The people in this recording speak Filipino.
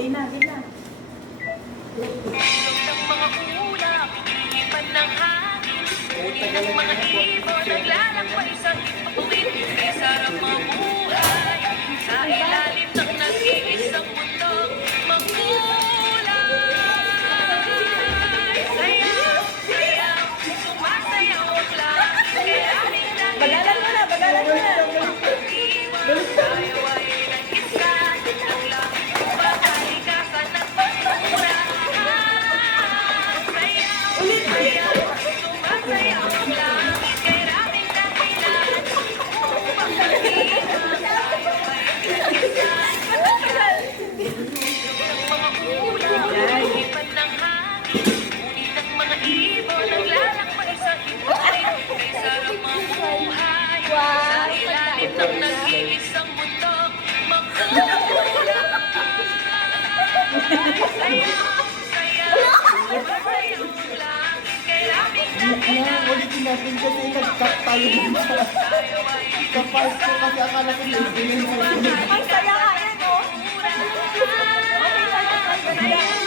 Di na. Ng mga ulap, iniipan ng hangin. Ngunit ang mga ibon naglalakbay sa ituwid. Kay sarap mabuhay sa ilalim ng nag-iisang bundok. Magkulay, sayaw, sayaw, sumasayaw ang langit. Kaya rin Bagalan mo na. pag-iwan tayo ay nag-isa. Ng langit pagkalikasan at pagmumura. Sayaw, sumasayaw ang langit. Kay raming dahilan upang mag-iwan tayo ay nag-isa. Ng mga ulap, iniipan ng hangin. Ngunit ang mga ibon naglalakbay sa ituwid. Kay sarap mabuhay sa ilalim ng nag-iisang bundok. Magkulay, sayaw, sumasayaw ang langit. Kay raming dahilan Ulitin natin kasi nag-cut tayo din sa tayo ay part ko kasi akala ko yung bilhin mo. Ang saya nga yan, oh. Sayaw,